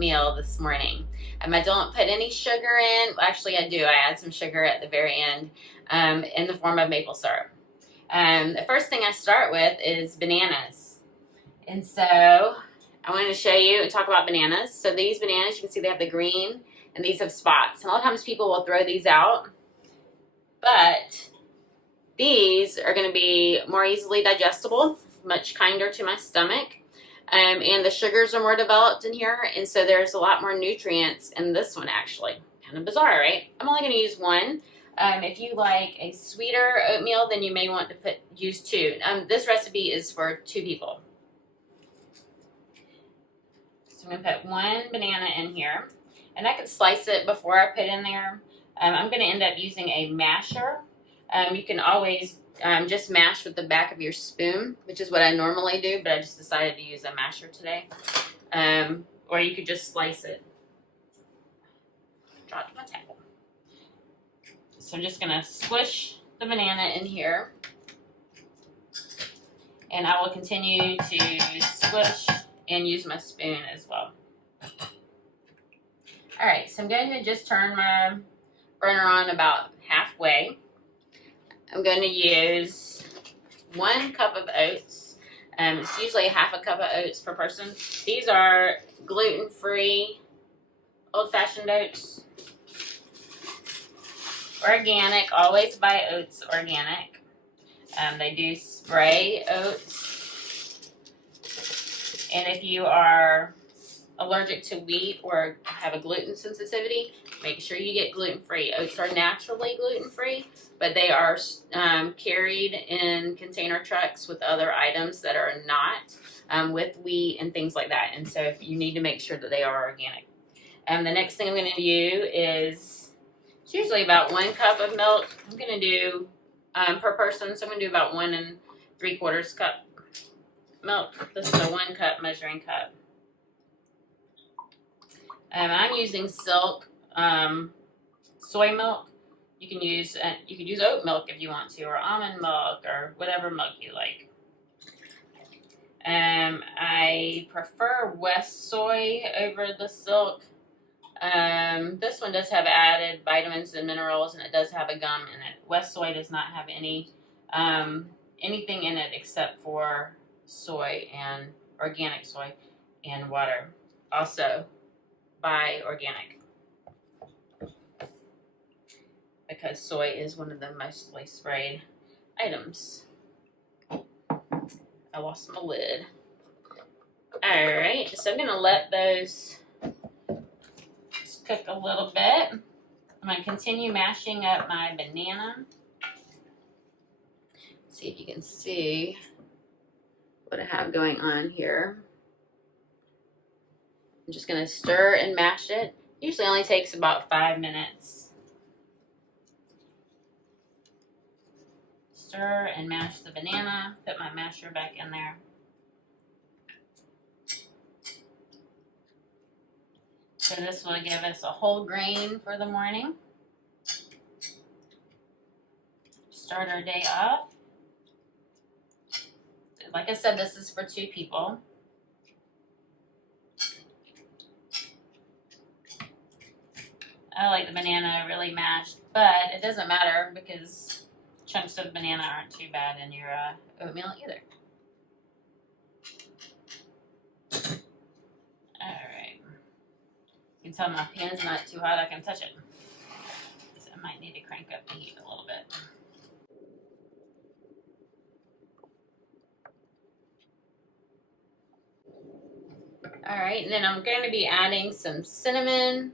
oatmeal this morning. I don't put any sugar in. Actually, I do. I add some sugar at the very end in the form of maple syrup. The first thing I start with is bananas. And so I wanted to show you and talk about bananas. So these bananas, you can see they have the green and these have spots. And a lot of times people will throw these out, but these are going to be more easily digestible, much kinder to my stomach. And the sugars are more developed in here, and so there's a lot more nutrients in this one actually. Kind of bizarre, right? I'm only going to use one. If you like a sweeter oatmeal, then you may want to use two. This recipe is for 2 people. So I'm going to put 1 banana in here, and I could slice it before I put in there. I'm going to end up using a masher. You can always just mash with the back of your spoon, which is what I normally do, but I just decided to use a masher today. Or you could just slice it. Dropped my towel. So I'm just going to squish the banana in here, and I will continue to squish and use my spoon as well. Alright, so I'm going to just turn my burner on about halfway. I'm going to use 1 cup of oats. It's usually ½ a cup of oats per person. These are gluten-free, old-fashioned oats. Organic, always buy oats organic. They do spray oats. And if you are allergic to wheat or have a gluten sensitivity, make sure you get gluten-free. Oats are naturally gluten-free, but they are carried in container trucks with other items that are not, with wheat and things like that. And so you need to make sure that they are organic. The next thing I'm going to do is, it's usually about 1 cup of milk. I'm going to do per person, so I'm going to do about 1 3/4 cup milk. This is a 1 cup measuring cup. I'm using Silk soy milk. You can use oat milk if you want to, or almond milk, or whatever milk you like. I prefer West soy over the Silk. This one does have added vitamins and minerals, and it does have a gum in it. West soy does not have anything in it except for soy and organic soy and water. Also, buy organic, because soy is one of the mostly sprayed items. I lost my lid. Alright, so I'm going to let those cook a little bit. I'm going to continue mashing up my banana. See if you can see what I have going on here. I'm just going to stir and mash it. Usually only takes about 5 minutes. Stir and mash the banana. Put my masher back in there. So this will give us a whole grain for the morning. Start our day off. Like I said, this is for 2 people. I like the banana really mashed, but it doesn't matter because chunks of banana aren't too bad in your oatmeal either. Alright. You can tell my pan's not too hot, I can touch it. So I might need to crank up the heat a little bit. Alright, and then I'm going to be adding some cinnamon,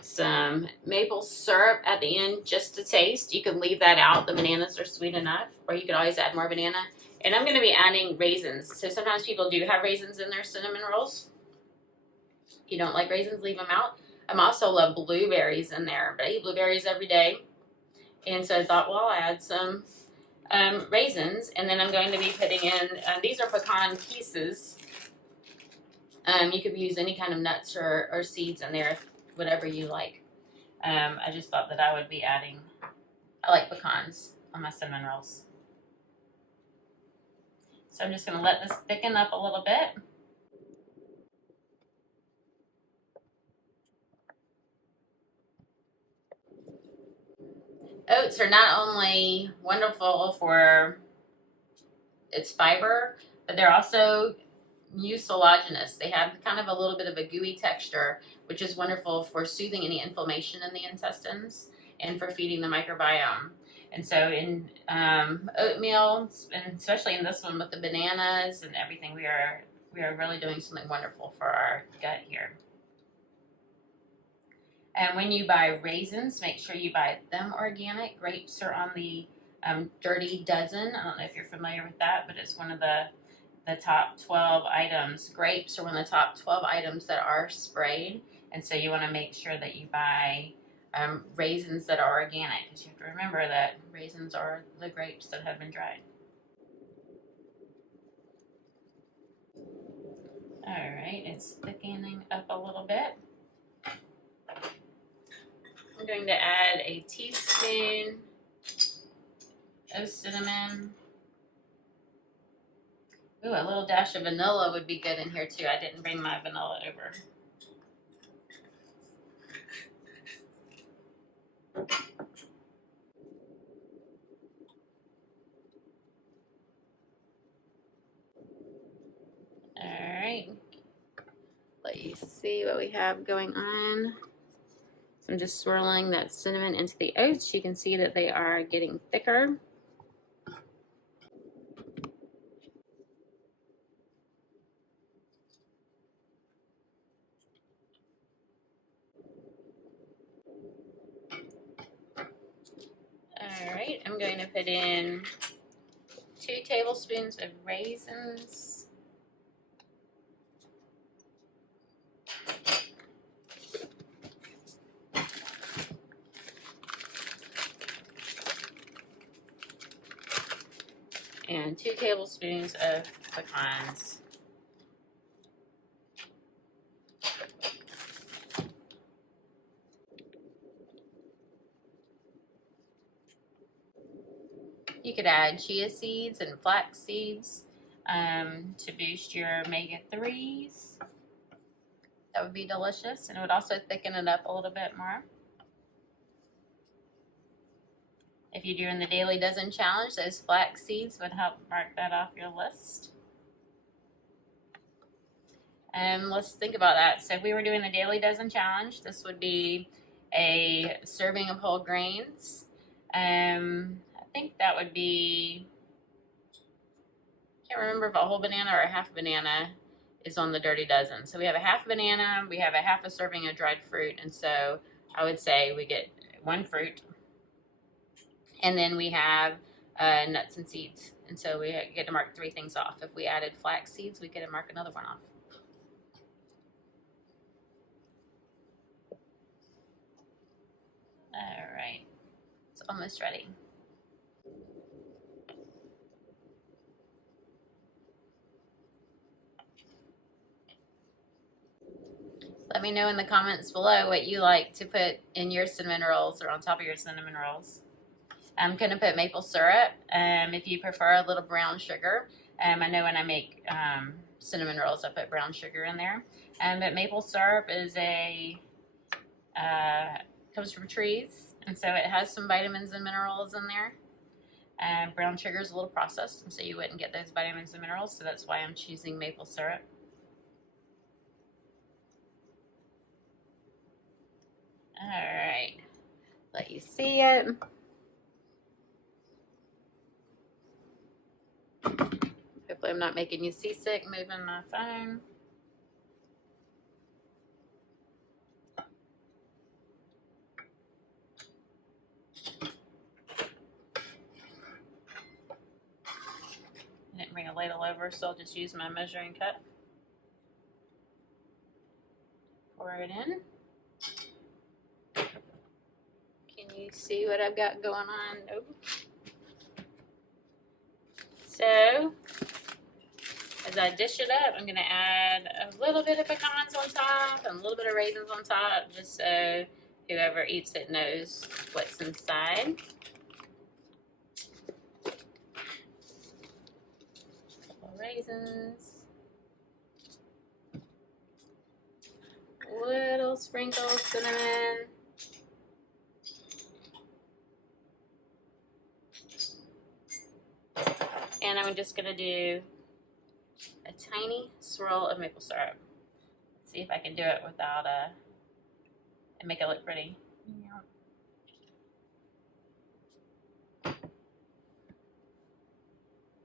some maple syrup at the end just to taste. You can leave that out. The bananas are sweet enough, or you can always add more banana. And I'm going to be adding raisins. So sometimes people do have raisins in their cinnamon rolls. If you don't like raisins, leave them out. I also love blueberries in there, but I eat blueberries every day. And so I thought, well, I'll add some raisins. And then I'm going to be putting in, these are pecan pieces. You could use any kind of nuts or seeds in there, whatever you like. I just thought that I would be adding, I like pecans on my cinnamon rolls. So I'm just going to let this thicken up a little bit. Oats are not only wonderful for its fiber, but they're also mucilaginous. They have kind of a little bit of a gooey texture, which is wonderful for soothing any inflammation in the intestines and for feeding the microbiome. And so in oatmeal, and especially in this one with the bananas and everything, we are really doing something wonderful for our gut here. And when you buy raisins, make sure you buy them organic. Grapes are on the Dirty Dozen. I don't know if you're familiar with that, but it's one of the top 12 items. Grapes are one of the top 12 items that are sprayed. And so you want to make sure that you buy raisins that are organic, because you have to remember that raisins are the grapes that have been dried. All right, it's thickening up a little bit. I'm going to add a teaspoon of cinnamon. Ooh, a little dash of vanilla would be good in here too. I didn't bring my vanilla over. All right, let you see what we have going on. So I'm just swirling that cinnamon into the oats. You can see that they are getting thicker. All right, I'm going to put in 2 tablespoons of raisins. And 2 tablespoons of pecans. You could add chia seeds and flax seeds to boost your omega-3s. That would be delicious, and it would also thicken it up a little bit more. If you're doing the Daily Dozen Challenge, those flax seeds would help mark that off your list. And let's think about that. So if we were doing the Daily Dozen Challenge, this would be a serving of whole grains. I think that would be, I can't remember if a whole banana or a half banana is on the Dirty Dozen. So we have a half banana, we have a half a serving of dried fruit, and so I would say we get 1 fruit. And then we have nuts and seeds, and so we get to mark 3 things off. If we added flax seeds, we get to mark another one off. All right, it's almost ready. Let me know in the comments below what you like to put in your cinnamon rolls or on top of your cinnamon rolls. I'm going to put maple syrup. If you prefer a little brown sugar, I know when I make cinnamon rolls, I put brown sugar in there. But maple syrup is comes from trees, and so it has some vitamins and minerals in there. Brown sugar is a little processed, and so you wouldn't get those vitamins and minerals, so that's why I'm choosing maple syrup. All right, let you see it. Hopefully I'm not making you seasick moving my phone. I didn't bring a ladle over, so I'll just use my measuring cup. Pour it in. Can you see what I've got going on? Nope. So, as I dish it up, I'm going to add a little bit of pecans on top and a little bit of raisins on top, just so whoever eats it knows what's inside. A couple of raisins. Little sprinkle of cinnamon. then I'm just going to do a tiny swirl of maple syrup. Let's see if I can do it without and make it look pretty.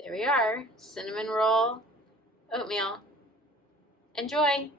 There we are, cinnamon roll oatmeal. Enjoy!